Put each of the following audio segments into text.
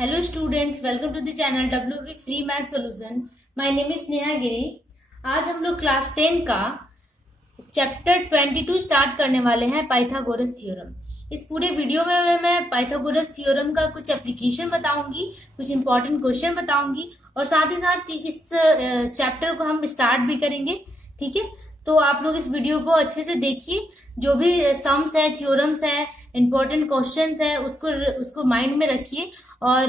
Hello students, welcome to the channel WV Free Math Solution. My name is Sneha गिरी. आज हम लोग class 10 का chapter 22 start करने वाले हैं पाइथागोरस थ्योरम. इस पूरे वीडियो में मैं पाइथागोरस थ्योरम का कुछ एप्लीकेशन बताऊंगी, कुछ इंपॉर्टेंट क्वेश्चन बताऊंगी और साथ ही साथ इस चैप्टर को हम स्टार्ट भी करेंगे. ठीक है, तो आप लोग इस वीडियो को अच्छे से देखिए. जो भी सम्स है, थ्योरम्स है, इंपॉर्टेंट क्वेश्चंस है, उसको माइंड में रखिए और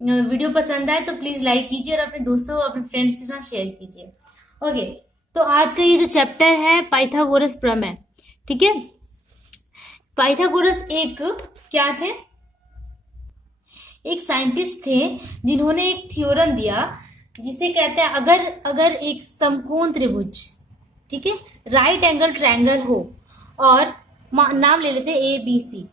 वीडियो पसंद आए तो प्लीज लाइक कीजिए और अपने दोस्तों अपने फ्रेंड्स के साथ शेयर कीजिए. ओके, तो आज का ये जो चैप्टर है पाइथागोरस प्रमेय. ठीक है, पाइथागोरस एक क्या थे? एक साइंटिस्ट थे जिन्होंने एक थ्योरम दिया जिसे कहते हैं अगर एक समकोण त्रिभुज, ठीक है, राइट एंगल ट्रायंगल हो और नाम ले लेते ए बी सी,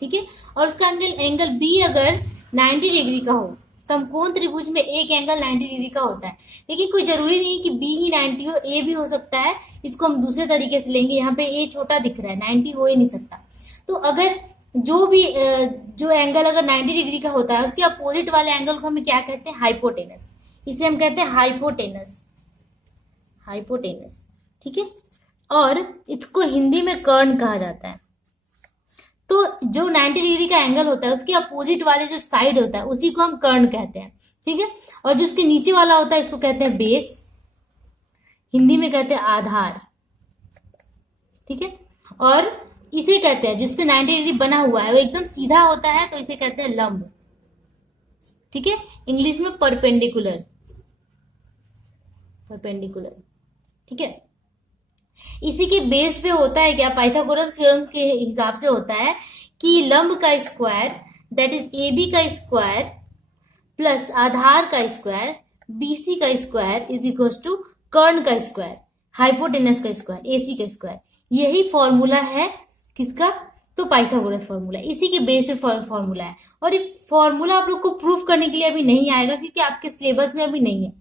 ठीक है, और उसका एंगल बी अगर 90 डिग्री का हो. समकोण त्रिभुज में एक एंगल 90 डिग्री का होता है, लेकिन कोई जरूरी नहीं कि बी ही 90 हो, ए भी हो सकता है. इसको हम दूसरे तरीके से लेंगे. यहाँ पे ए छोटा दिख रहा है, 90 हो ही नहीं सकता. तो अगर जो एंगल अगर 90 डिग्री का होता है उसके अपोजिट वाले एंगल को हम क्या कहते हैं? हाइपोटेनस. इसे हम कहते हैं हाइपोटेनस. ठीक है, और इसको हिंदी में कर्ण कहा जाता है. तो जो 90 डिग्री का एंगल होता है उसके अपोजिट वाले जो साइड होता है उसी को हम कर्ण कहते हैं. ठीक है, और जो उसके नीचे वाला होता है इसको कहते हैं बेस, हिंदी में कहते हैं आधार. ठीक है, और इसे कहते हैं जिसपे 90 डिग्री बना हुआ है वो एकदम सीधा होता है तो इसे कहते हैं लंब. ठीक है, इंग्लिश में परपेंडिकुलर. ठीक है, इसी के बेस्ड पे होता है क्या? पाइथागोरस थ्योरम के हिसाब से होता है कि लंब का square that is A B का स्क्वायर प्लस आधार का स्क्वायर बीसी का स्क्वायर इज इक्वल टू कर्ण का स्क्वायर, हाइपोटेनस का स्क्वायर, एसी का स्क्वायर. यही फॉर्मूला है किसका? तो पाइथागोरस फॉर्मूला. इसी के बेस पे फॉर्मूला है और ये फॉर्मूला आप लोग को प्रूफ करने के लिए अभी नहीं आएगा क्योंकि आपके सिलेबस में अभी नहीं है.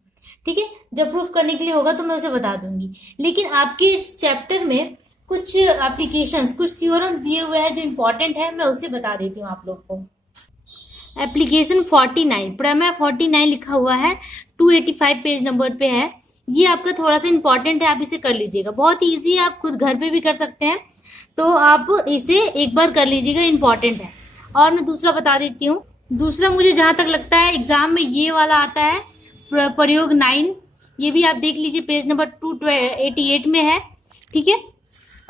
ठीक है, जब प्रूफ करने के लिए होगा तो मैं उसे बता दूंगी. लेकिन आपके इस चैप्टर में कुछ एप्लीकेशंस, कुछ थ्योरम दिए हुए हैं जो इंपॉर्टेंट है, मैं उसे बता देती हूँ आप लोग को. एप्लीकेशन 49, प्रमेय 49 लिखा हुआ है, 285 पेज नंबर पे है. ये आपका थोड़ा सा इंपॉर्टेंट है, आप इसे कर लीजिएगा. बहुत ईजी है, आप खुद घर पे भी कर सकते हैं, तो आप इसे एक बार कर लीजिएगा, इंपॉर्टेंट है. और मैं दूसरा बता देती हूँ. दूसरा मुझे जहां तक लगता है एग्जाम में ये वाला आता है, प्रयोग 9. ये भी आप देख लीजिए, पेज नंबर 288 में है. ठीक है,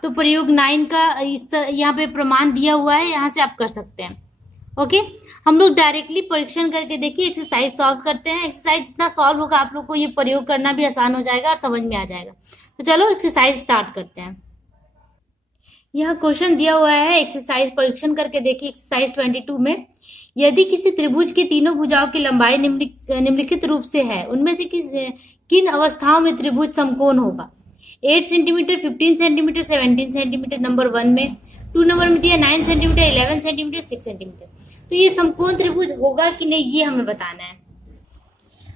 तो प्रयोग 9 का यहाँ पे प्रमाण दिया हुआ है, यहाँ से आप कर सकते हैं. ओके, हम लोग डायरेक्टली परीक्षण करके देखिए, एक्सरसाइज सॉल्व करते हैं. एक्सरसाइज जितना सॉल्व होगा आप लोग को ये प्रयोग करना भी आसान हो जाएगा और समझ में आ जाएगा. तो चलो एक्सरसाइज स्टार्ट करते हैं. यहाँ क्वेश्चन दिया हुआ है, एक्सरसाइज परीक्षण करके देखिए. एक्सरसाइज 22 में यदि किसी त्रिभुज के तीनों भुजाओं की लंबाई निम्नलिखित रूप से है, उनमें से किन अवस्थाओं में त्रिभुज समकोण होगा? 8 सेंटीमीटर, 15 सेंटीमीटर, 17 सेंटीमीटर नंबर 1 में. 2 नंबर में दिया 9 सेंटीमीटर, 11 सेंटीमीटर, 6 सेंटीमीटर. तो ये समकोण त्रिभुज होगा कि नहीं ये हमें बताना है.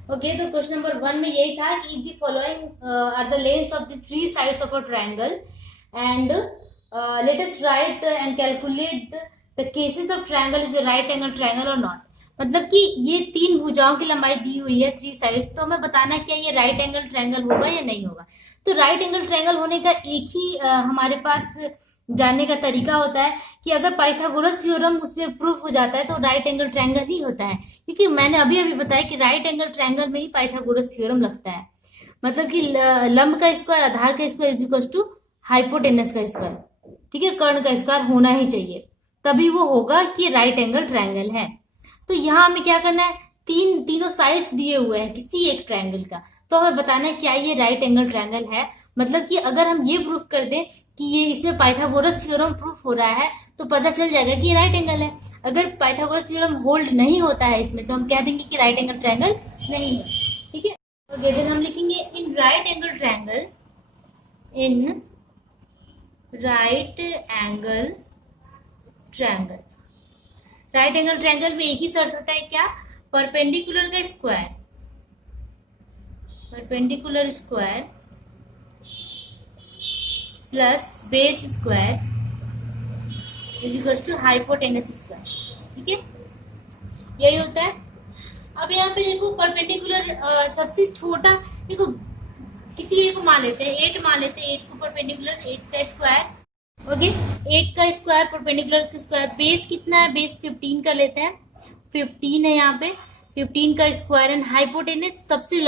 ओके, तो क्वेश्चन नंबर 1 में यही था कि if the following are the lengths of the 3 sides of a triangle and let us write and calculate the cases of triangle is a right angle triangle or not. मतलब कि ये 3 भुजाओं की लंबाई दी हुई है, 3 साइड्स, तो हमें बताना है क्या ये राइट एंगल ट्रायंगल होगा या नहीं होगा. तो राइट एंगल ट्रायंगल होने का एक ही हमारे पास जानने का तरीका होता है कि अगर पाइथागोरस थ्योरम उसमें प्रूफ हो जाता है तो राइट एंगल ट्रायंगल ही होता है, क्योंकि मैंने अभी बताया कि राइट एंगल ट्रायंगल में ही पाइथागोरस थ्योरम लगता है. मतलब कि लंब का स्क्वायर, आधार का square is equal to hypotenuse का स्क्वायर. ठीक है, कर्ण का स्क्वायर होना ही चाहिए, तभी वो होगा कि राइट एंगल ट्रायंगल है. तो यहाँ हमें क्या करना है? तीनों साइड्स दिए हुए हैं किसी एक ट्रायंगल का, तो हमें बताना है क्या ये राइट एंगल ट्रायंगल है. मतलब कि अगर हम ये प्रूफ कर दें कि ये इसमें पाइथागोरस थ्योरम प्रूफ हो रहा है तो पता चल जाएगा कि ये राइट एंगल है. अगर पाइथागोरस थ्योरम होल्ड नहीं होता है इसमें तो हम कह देंगे कि राइट एंगल ट्रायंगल नहीं है. ठीक है, ओके, देन हम लिखेंगे in right angle triangle, in right angle triangle. Right angle triangle में एक ही शर्त होता है क्या? परपेंडिकुलर का square, perpendicular square plus base square is equal to hypotenuse square. ठीक है, यही होता है। अब यहाँ पे देखो परपेंडिकुलर सबसे छोटा, देखो किसी एक को मान लेते हैं 8, मान लेते हैं 8 को परपेंडिकुलर, 8 का स्क्वायर। ओके, 8 का स्क्वायर परपेंडिकुलर का स्क्वायर, बेस कितना है, बेस 15 कर लेते हैं, 15 है यहाँ पे, 15 का स्क्वायर। एंड हाइपोटेनस सबसे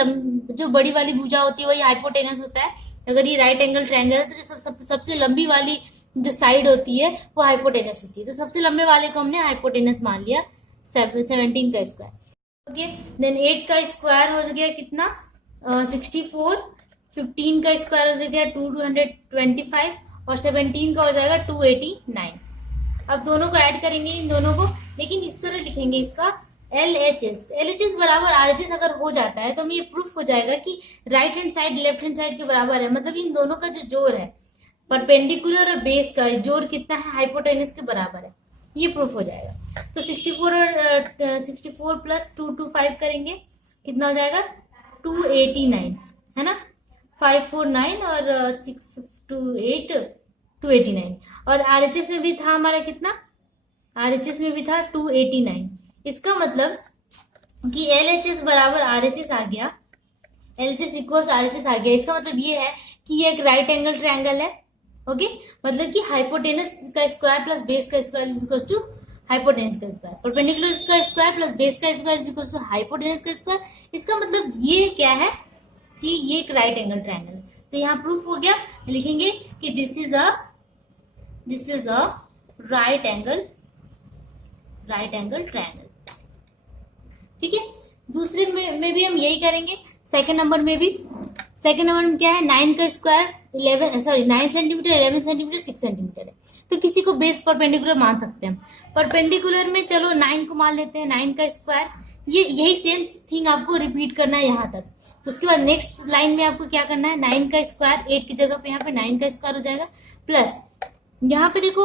जो बड़ी वाली भुजा होती है वही हाइपोटेनस होता है। अगर ये राइट एंगल ट्रायंगल है तो जो सबसे लंबी वाली जो साइड होती है वो हाइपोटेनस होती है। तो सबसे लंबे वाले को हमने हाइपोटेनस मान लिया, 17 का स्क्वायर। ओके, देन 8 का स्क्वायर हो गया कितना, 64, 15 का स्क्वायर हो जाएगा 225 और 17 का हो जाएगा 289। अब दोनों को ऐड करेंगे इन दोनों को, लेकिन इस तरह लिखेंगे इसका LHS बराबर RHS अगर हो जाता है तो हमें ये प्रूफ हो जाएगा कि right hand side left hand side के बराबर है। मतलब इन दोनों का जो जोड़ है परपेंडिकुलर और बेस का जोड़ कितना है, हाइपोटेनस के बराबर है, ये प्रूफ हो जाएगा। तो 64 और 64 प्लस 225 करेंगे, कितना हो जाएगा 289, है ना, 549 और 628 289। और RHS में भी था हमारा कितना, RHS में भी था 289। इसका मतलब कि LHS बराबर RHS आ गया, LHS इक्वल्स RHS आ गया। इसका मतलब ये है कि ये एक राइट एंगल ट्रायंगल है। ओके, मतलब कि हाइपोटेनस का स्क्वायर प्लस बेस का square is equal to hypotenuse का स्क्वायर, परपेंडिकुलर का स्क्वायर प्लस बेस का square is equal to hypotenuse का स्क्वायर। इसका मतलब ये क्या है कि ये एक राइट एंगल ट्रायंगल है। तो यहाँ प्रूफ हो गया, लिखेंगे कि this is a right angle triangle. ठीक है, दूसरे में भी हम यही करेंगे, सेकंड नंबर में भी। सेकंड नंबर में क्या है, 9 का स्क्वायर 9 सेंटीमीटर, 11 सेंटीमीटर, 6 सेंटीमीटर है। तो किसी को बेस परपेंडिकुलर मान सकते हैं। परपेंडिकुलर में चलो 9 को मान लेते हैं, 9 का स्क्वायर। ये यही सेम थिंग आपको रिपीट करना है यहाँ तक। उसके बाद नेक्स्ट लाइन में आपको क्या करना है, 9 का स्क्वायर 8 की जगह पे यहाँ पे 9 का स्क्वायर हो जाएगा, प्लस यहाँ पे देखो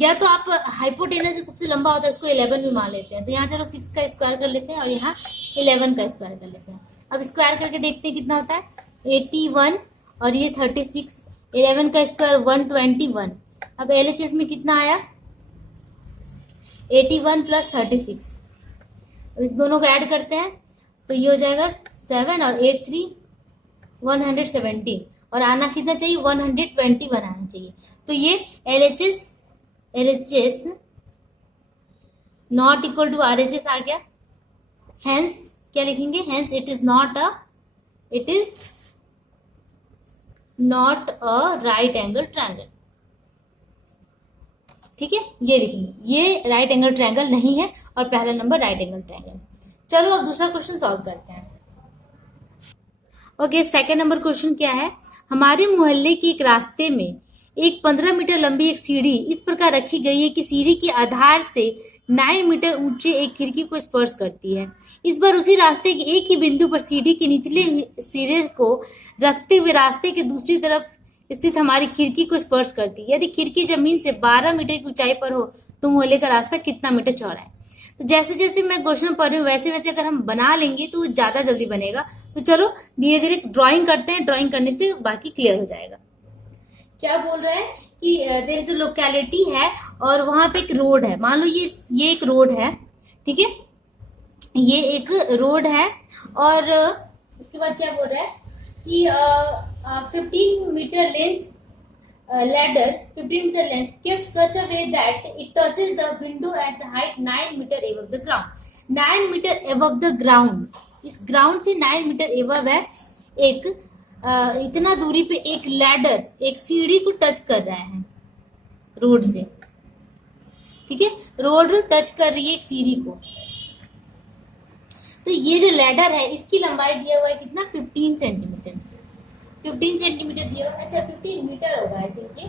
या तो आप हाइपोटेनस जो सबसे लंबा होता है उसको 11 भी मान लेते हैं। तो यहाँ चलो 6 का स्क्वायर कर लेते हैं और यहाँ 11 का स्क्वायर कर लेते हैं। अब स्क्वायर करके देखते हैं कितना होता है, 81 और ये 36, 11 का स्क्वायर 121। अब LHS में कितना आया, 81 प्लस 36। इस दोनों को ऐड करते हैं तो ये हो जाएगा 7 और 8 3 117 और आना कितना चाहिए, 121 आना चाहिए। तो ये LHS not equal to RHS आ गया। हेंस क्या लिखेंगे, hence it is not a right angle triangle. ठीक है, ये लिखेंगे, ये राइट एंगल ट्रायंगल नहीं है और पहला नंबर राइट एंगल ट्रायंगल। चलो अब दूसरा क्वेश्चन सॉल्व करते हैं। ओके, सेकंड नंबर क्वेश्चन क्या है, हमारे मोहल्ले के एक रास्ते में एक 15 मीटर लंबी एक सीढ़ी इस प्रकार रखी गई है कि सीढ़ी के आधार से 9 मीटर ऊंचे एक खिड़की को स्पर्श करती है। इस बार उसी रास्ते के एक ही बिंदु पर सीढ़ी के निचले सिरे को रखते हुए रास्ते के दूसरी तरफ स्थित हमारी खिड़की को स्पर्श करती है। यदि खिड़की जमीन से 12 मीटर की ऊंचाई पर हो तो मोहल्ले का रास्ता कितना मीटर चौड़ा है। तो जैसे जैसे मैं क्वेश्चन पढ़ रही हूँ वैसे वैसे अगर हम बना लेंगे तो ज्यादा जल्दी बनेगा। तो चलो धीरे धीरे ड्राइंग करते हैं, ड्राइंग करने से बाकी क्लियर हो जाएगा। क्या बोल रहा है कि देयर इज अ लोकेलिटी है और वहां पे एक रोड है। मान लो ये एक रोड है, ठीक है, ये एक रोड है और उसके बाद क्या बोल रहा है कि 15 metre length ladder 15 meter length kept such a way that it touches the window at the height 9 meter above the ground. 9 meter above the ground, इस ग्राउंड से 9 मीटर above है। एक इतना दूरी पे एक लैडर, एक सीढ़ी को टच कर रहा है रोड से। ठीक है, रोड टच कर रही है एक सीढ़ी को। तो ये जो लैडर है इसकी लंबाई दिया हुआ है कितना, 15 सेंटीमीटर। 15 सेंटीमीटर दिया हुआ है, अच्छा 15 मीटर होगा आई थिंक। ये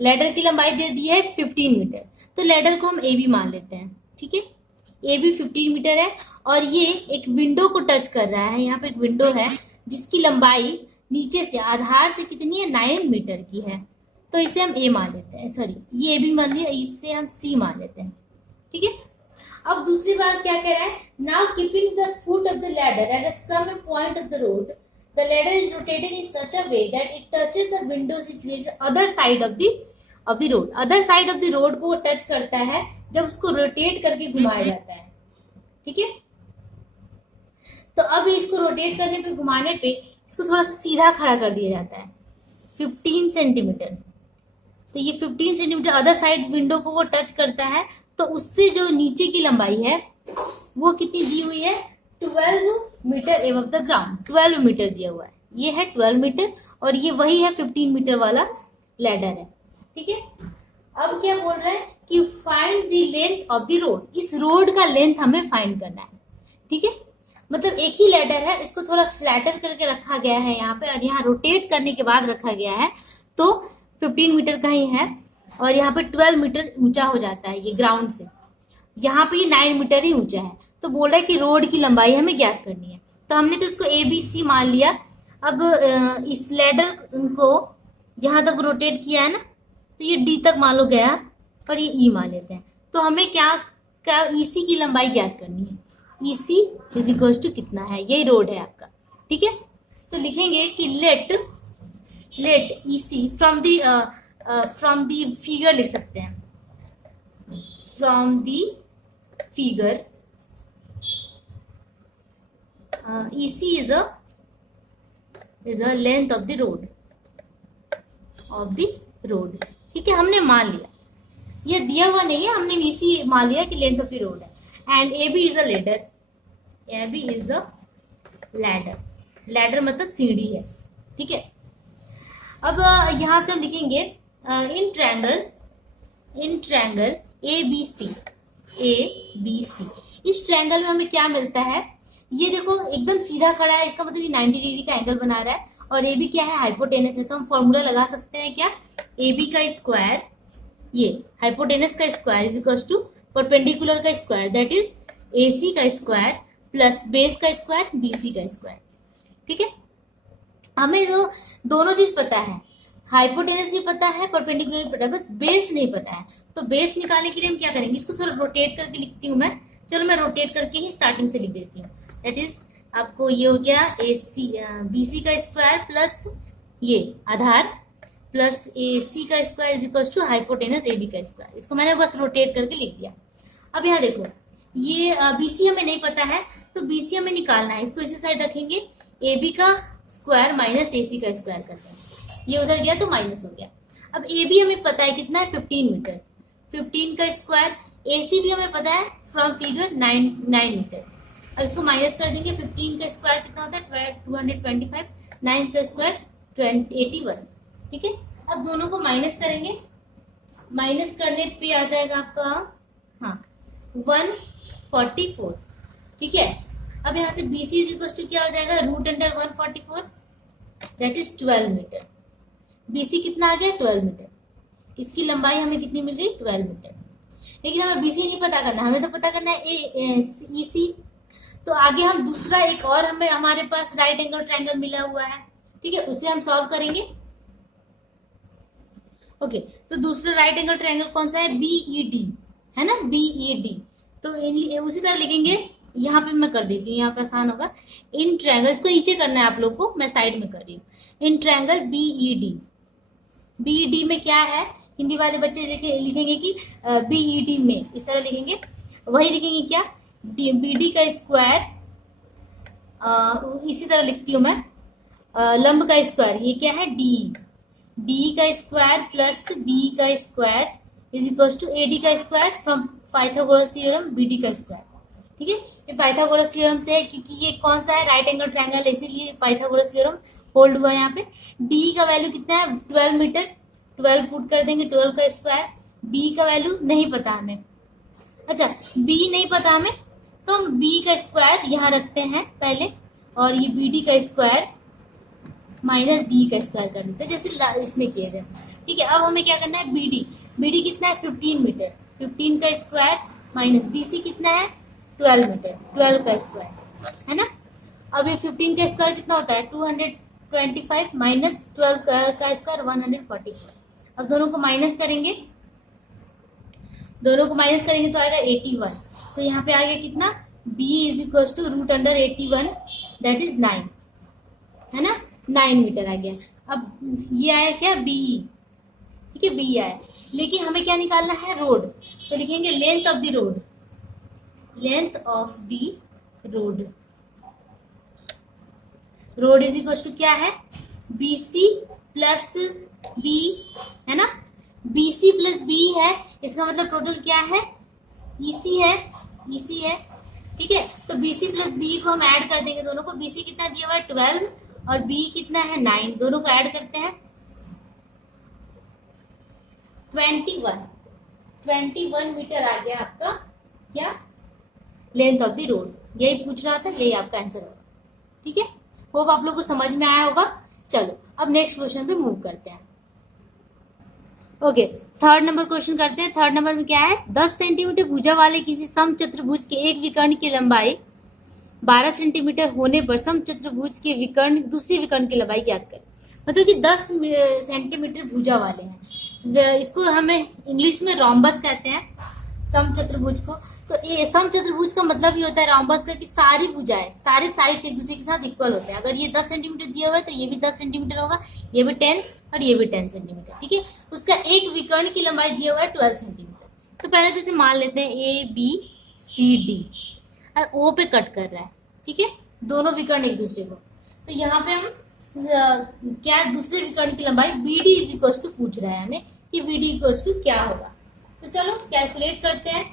लैडर की लंबाई दे दी है 15 मीटर, तो लैडर को हम ए बी मान लेते हैं। ठीक है, ए बी 15 मीटर है और ये एक विंडो को टच कर रहा है। यहाँ पे एक विंडो है जिसकी लंबाई नीचे से आधार से कितनी है, 9 मीटर की है। तो इसे हम ए मान लेते हैं, सॉरी ये ए बी मान लिया, इससे हम सी मान लेते हैं। ठीक है, अब दूसरी बात क्या कह रहा है, now keeping the foot of the ladder at some point of the road, the ladder is rotated in such a way that it touches the window situation other side of the road. Other side of the road को touch करता है जब उसको rotate करके घुमाया जाता है। ठीक है, तो अब इसको रोटेट करने पे, घुमाने पे इसको थोड़ा सा सीधा खड़ा कर दिया जाता है 15 सेंटीमीटर। तो ये 15 सेंटीमीटर अदर साइड विंडो को वो टच करता है, तो उससे जो नीचे की लंबाई है वो कितनी दी हुई है, 12 metre above the ground, 12 metre दिया हुआ है। ये है 12 मीटर और ये वही है 15 मीटर वाला लैडर है। ठीक है, अब क्या बोल रहा है कि find the length of the road, इस रोड का लेंथ हमें फाइंड करना है। ठीक है, मतलब एक ही लैडर है, इसको थोड़ा फ्लैटर करके रखा गया है यहाँ पे, और यहाँ रोटेट करने के बाद रखा गया है, तो 15 मीटर का ही है, और यहाँ पे 12 मीटर ऊंचा हो जाता है ये ग्राउंड से, यहाँ पे ये 9 मीटर ही ऊंचा है। तो बोल रहा है कि रोड की लंबाई हमें ज्ञात करनी है, तो हमने तो इसको ABC मान लिया। अब इस लैडर को यहाँ तक रोटेट किया है ना, तो ये D तक मान लो गया, और ये E मान लेते हैं। तो हमें क्या EC की लंबाई ज्ञात करनी है। EC इज इक्वल टू कितना है, यही रोड है आपका। ठीक है, तो लिखेंगे कि let EC from the figure लिख सकते हैं, from the figure EC is a length of the road, ठीक है, हमने मान लिया, ये दिया हुआ नहीं है, हमने EC मान लिया कि लेंथ ऑफ द रोड है। And AB is a ladder, AB is a ladder मतलब सीढ़ी है। ठीक है, अब यहां से हम लिखेंगे इन ट्रायंगल ABC, इस ट्रायंगल में हमें क्या मिलता है, ये देखो एकदम सीधा खड़ा है, इसका मतलब ये 90 डिग्री का एंगल बना रहा है, और AB क्या है, हाइपोटेनस है। तो हम फॉर्मूला लगा सकते हैं क्या, AB का स्क्वायर, ये हाइपोटेनस का square is equal to perpendicular का स्क्वायर, दैट इज AC का स्क्वायर प्लस बेस का स्क्वायर BC का स्क्वायर। ठीक है, हमें जो दोनों चीज पता है, हाइपोटेनस भी पता है, परपेंडिकुलर भी पता है, बस बेस नहीं पता है। तो बेस निकालने के लिए हम क्या करेंगे, इसको थोड़ा रोटेट करके लिखती हूँ मैं। चलो मैं रोटेट करके ही स्टार्टिंग से लिख देती हूँ। दैट इज आपको ये हो गया BC का स्क्वायर प्लस ये आधार प्लस AC का square is equal to hypotenuse AB का स्क्वायर। इसको मैंने बस रोटेट करके लिख दिया। अब यहाँ देखो, ये BC हमें नहीं पता है, तो BC हमें निकालना है। इसको इसी साइड रखेंगे, AB का स्क्वायर माइनस AC का स्क्वायर करते हैं, ये उधर गया तो माइनस हो गया। अब AB हमें पता है कितना है, 15 मीटर, 15 का स्क्वायर, AC भी हमें पता है फ्रॉम फिगर 9 मीटर। अब इसको माइनस कर देंगे, 15 का स्क्वायर कितना होता है 225, 9 का स्क्वायर 81। ठीक है, अब दोनों को माइनस करेंगे, माइनस करने पे आ जाएगा आपका हाँ 144। ठीक है, अब यहाँ से BC इज इक्वल टू क्या हो जाएगा, root under 144, that is 12 metre. BC कितना आ गया, 12 मीटर। इसकी लंबाई हमें कितनी मिल रही है, 12 मीटर। लेकिन हमें BC नहीं पता करना, हमें तो पता करना है EC। तो आगे हम दूसरा एक और हमारे पास राइट एंगल ट्रायंगल मिला हुआ है। ठीक है, उसे हम सॉल्व करेंगे। ओके, तो दूसरा राइट एंगल ट्रायंगल कौन सा है, BED है ना, BED। तो उसी तरह लिखेंगे, यहाँ पे मैं कर देती हूँ, यहाँ पे आसान होगा। इन ट्रायंगल, इसको नीचे करना है आप लोग को, मैं साइड में कर रही हूँ। इन ट्रायंगल BED में क्या है, हिंदी वाले बच्चे लिखेंगे कि BED में इस तरह लिखेंगे, वही लिखेंगे क्या, BD का स्क्वायर, इसी तरह लिखती हूँ मैं, लंब का स्क्वायर, ये क्या है DE का स्क्वायर प्लस B का square is equal to AD का square from Pythagoras theorem, BD का स्क्वायर। ठीक है, ये पाइथागोरस थ्योरम से है, क्योंकि ये कौन सा है, राइट एंगल ट्रायंगल, इसीलिए पाइथागोरस थ्योरम होल्ड हुआ है यहाँ पे। D का वैल्यू कितना है, 12 मीटर, 12 पुट कर देंगे, 12 का स्क्वायर। B का वैल्यू नहीं पता हमें, अच्छा B नहीं पता हमें, तो हम B का स्क्वायर यहाँ रखते हैं पहले, और ये BD का स्क्वायर माइनस D का स्क्वायर कर देते हैं, जैसे इसमें किए थे। ठीक है, अब हमें क्या करना है, BD कितना है, 15 मीटर, 15 का स्क्वायर माइनस DC कितना है, 12 मीटर, 12 का स्क्वायर है ना। अब ये 15 का स्क्वायर कितना होता है, 225 माइनस 12 का स्क्वायर 144। अब दोनों को माइनस करेंगे, तो आएगा 81। तो यहाँ पे आ गया कितना, B is equal to root under 81, that is 9 है ना, 9 मीटर आ गया। अब ये आया क्या, BE। ठीक है, BE आया, लेकिन हमें क्या निकालना है, रोड। तो लिखेंगे length of the road, length of the road, road is equal to क्या है, BC प्लस बी, है ना, BC प्लस बी है, इसका मतलब टोटल क्या है, EC है, EC है, ठीक है। तो BC प्लस बी को हम ऐड कर देंगे दोनों को। BC कितना दिया हुआ है 12 और B कितना है 9, दोनों को ऐड करते हैं 21 मीटर आ गया आपका क्या, लेंथ ऑफ द रोड। यही पूछ रहा था, यही आपका आंसर होगा, ठीक है। होप आप लोग को समझ में आया होगा। चलो अब नेक्स्ट क्वेश्चन पे मूव करते हैं। ओके, थर्ड नंबर क्वेश्चन करते हैं। थर्ड नंबर में क्या है, 10 सेंटीमीटर भुजा वाले किसी समचतुर्भुज के एक विकर्ण की लंबाई 12 सेंटीमीटर होने पर समचतुर्भुज के विकर्ण दूसरी विकर्ण की लंबाई ज्ञात करें। मतलब कि 10 सेंटीमीटर भुजा वाले हैं, इसको हमें इंग्लिश में रोम्बस कहते हैं, समचतुर्भुज को। तो ये समचतुर्भुज का मतलब ये होता है रोम्बस का कि सारी भुजाएं, सारे साइड्स एक दूसरे के साथ इक्वल होते हैं। अगर ये 10 सेंटीमीटर दिया हुआ है तो ये भी 10 सेंटीमीटर होगा, ये भी 10 और ये भी 10 सेंटीमीटर, ठीक है। उसका एक विकर्ण की लंबाई दिया हुआ है 12 सेंटीमीटर। तो पहले तो इसे मान लेते हैं ABCD और O पे कट कर रहा है, ठीक है, दोनों विकर्ण एक दूसरे को। तो यहाँ पे हम क्या दूसरे विकर्ण की लंबाई BD इज इक्वल टू पूछ रहा है हमें कि BD इक्वल टू क्या होगा। तो चलो कैलकुलेट करते हैं,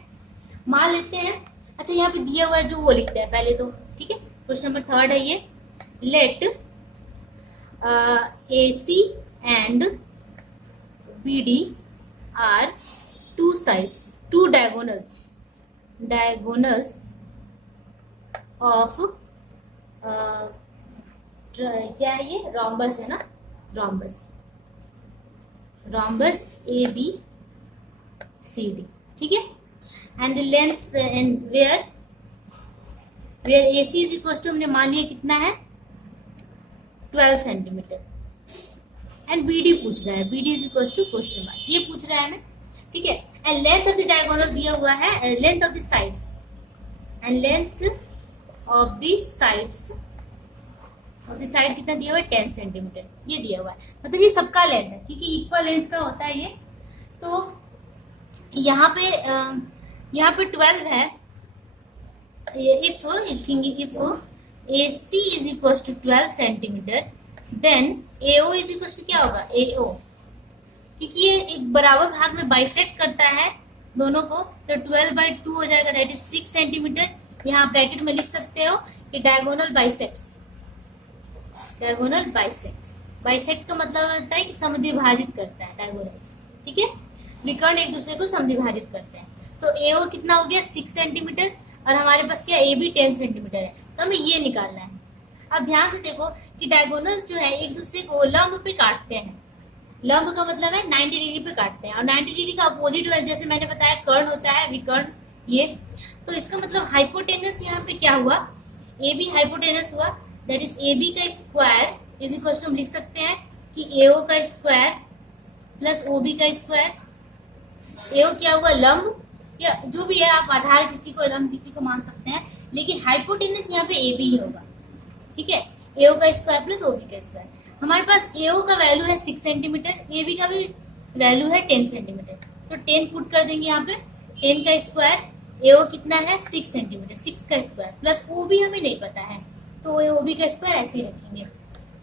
मान लेते हैं। अच्छा यहाँ पे दिया हुआ है जो वो लिखते हैं पहले तो, ठीक है। क्वेश्चन नंबर 3 है ये, let AC and BD are two sides, two diagonals of क्या है ये, रोम्बस है ना, रोम्बस ABCD, ठीक है। And length and where AC is equal to हमने मान लिया कितना है 12 सेंटीमीटर एंड BD पूछ रहा है, BD is equal to question mark, ये पूछ रहा है हमें, ठीक है। And length of the diagonal दिया हुआ है, length of the sides and length of the sides of the side कितना दिया हुआ है 10 सेंटीमीटर, ये दिया हुआ है। मतलब ये सबका लेंथ है क्योंकि इक्वल लेंथ का होता है ये। तो यहाँ पे 12 है, if AC is equal to 12 centimetre then AO is equal to क्या होगा, AO, क्योंकि ये एक बराबर भाग में बाइसेक्ट करता है दोनों को, तो 12/2 हो जाएगा, दैट इज 6 सेंटीमीटर। यहाँ ब्रैकेट में लिख सकते हो कि डायगोनल बाइसेक्ट्स, बाइसेक्ट का मतलब होता है कि समद्विभाजित करता है डायगोनल, ठीक है, विकर्ण एक दूसरे को समद्विभाजित करते हैं। तो AO कितना हो गया 6 सेंटीमीटर और हमारे पास क्या AB 10 सेंटीमीटर है, तो हमें ये निकालना है। अब ध्यान से देखो कि डायगोनल्स जो है एक दूसरे को लंब पे काटते हैं, लंब का मतलब है 90 डिग्री पे काटते हैं, और 90 डिग्री का अपोजिट जैसे मैंने बताया कर्ण होता है, विकर्ण ये। तो इसका मतलब हाइपोटेनस यहाँ पे क्या हुआ, AB हाइपोटेनस हुआ, दैट इज AB का स्क्वायर इज इक्वल टू हम लिख सकते हैं कि AO का स्क्वायर प्लस OB का स्क्वायर। AO क्या हुआ, लंब या जो भी है, आप आधार किसी को लंब किसी को मान सकते हैं, लेकिन हाइपोटेनस यहाँ पे AB ही होगा, ठीक है। AO का स्क्वायर प्लस OB का स्क्वायर। हमारे पास AO का वैल्यू है 6 सेंटीमीटर, AB का भी वैल्यू है 10 सेंटीमीटर, तो 10 पुट कर देंगे यहाँ पे, 10 का स्क्वायर, AO कितना है 6 सेंटीमीटर, 6 का स्क्वायर प्लस OB हमें नहीं पता है, तो OB का स्क्वायर ऐसे ही रखेंगे।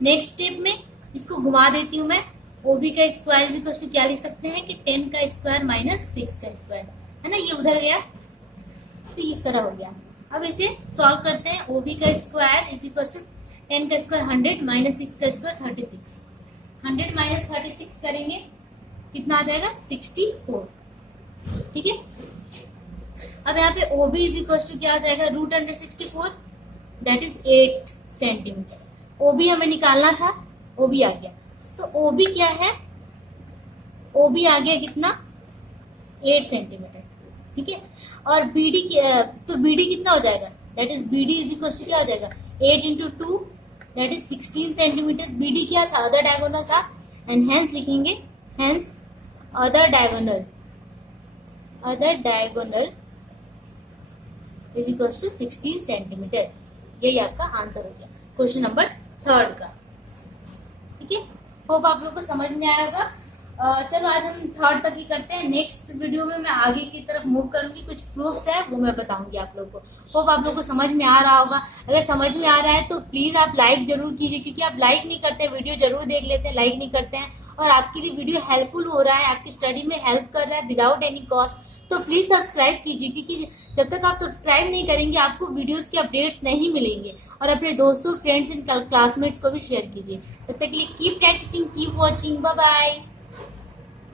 नेक्स्ट स्टेप में इसको घुमा देती हूँ मैं, OB का स्क्वायर इज इक्वल टू क्या लिख सकते हैं कि 10 का स्क्वायर माइनस 6 का स्क्वायर, है ना, ये उधर गया तो इस तरह हो गया। अब इसे सॉल्व करते हैं, OB का स्क्वायर इज इक्वल टू 10 का स्क्वायर 100 माइनस 6 का स्क्वायर 36, 100 माइनस 36 करेंगे कितना आ जाएगा 64, ठीक है। अब यहाँ पे OB इज इक्वल टू क्या आ जाएगा root under 64, that is 8 centimetre. OB हमें निकालना था, OB आ गया, तो OB क्या है, OB आ गया कितना 8 सेंटीमीटर, ठीक है। और BD तो BD कितना हो जाएगा, that is BD is equal to क्या हो जाएगा 8 into 2 that is 16 centimetre. BD क्या था, अदर डायगोनल था, एंड हेंस लिखेंगे, hence other diagonal is equal to 16 centimetre. यही आपका आंसर हो गया क्वेश्चन नंबर 3 का, ठीक है। होप आप लोग को समझ में आया होगा। चलो आज हम थर्ड तक ही करते हैं। नेक्स्ट वीडियो में मैं आगे की तरफ मूव करूंगी, कुछ प्रूफ्स है वो मैं बताऊंगी आप लोग को। होप आप लोग को समझ में आ रहा होगा। अगर समझ में आ रहा है तो प्लीज आप लाइक जरूर कीजिए, क्योंकि आप लाइक नहीं करते, वीडियो जरूर देख लेते हैं, लाइक नहीं करते हैं। और आपके लिए वीडियो हेल्पफुल हो रहा है, आपकी स्टडी में हेल्प कर रहा है विदाउट एनी कॉस्ट, तो प्लीज सब्सक्राइब कीजिए, क्योंकि जब तक आप सब्सक्राइब नहीं करेंगे आपको वीडियोस के अपडेट्स नहीं मिलेंगे। और अपने दोस्तों, फ्रेंड्स एंड क्लासमेट्स को भी शेयर कीजिए। तब तक के लिए keep practising, keep watching, bye bye.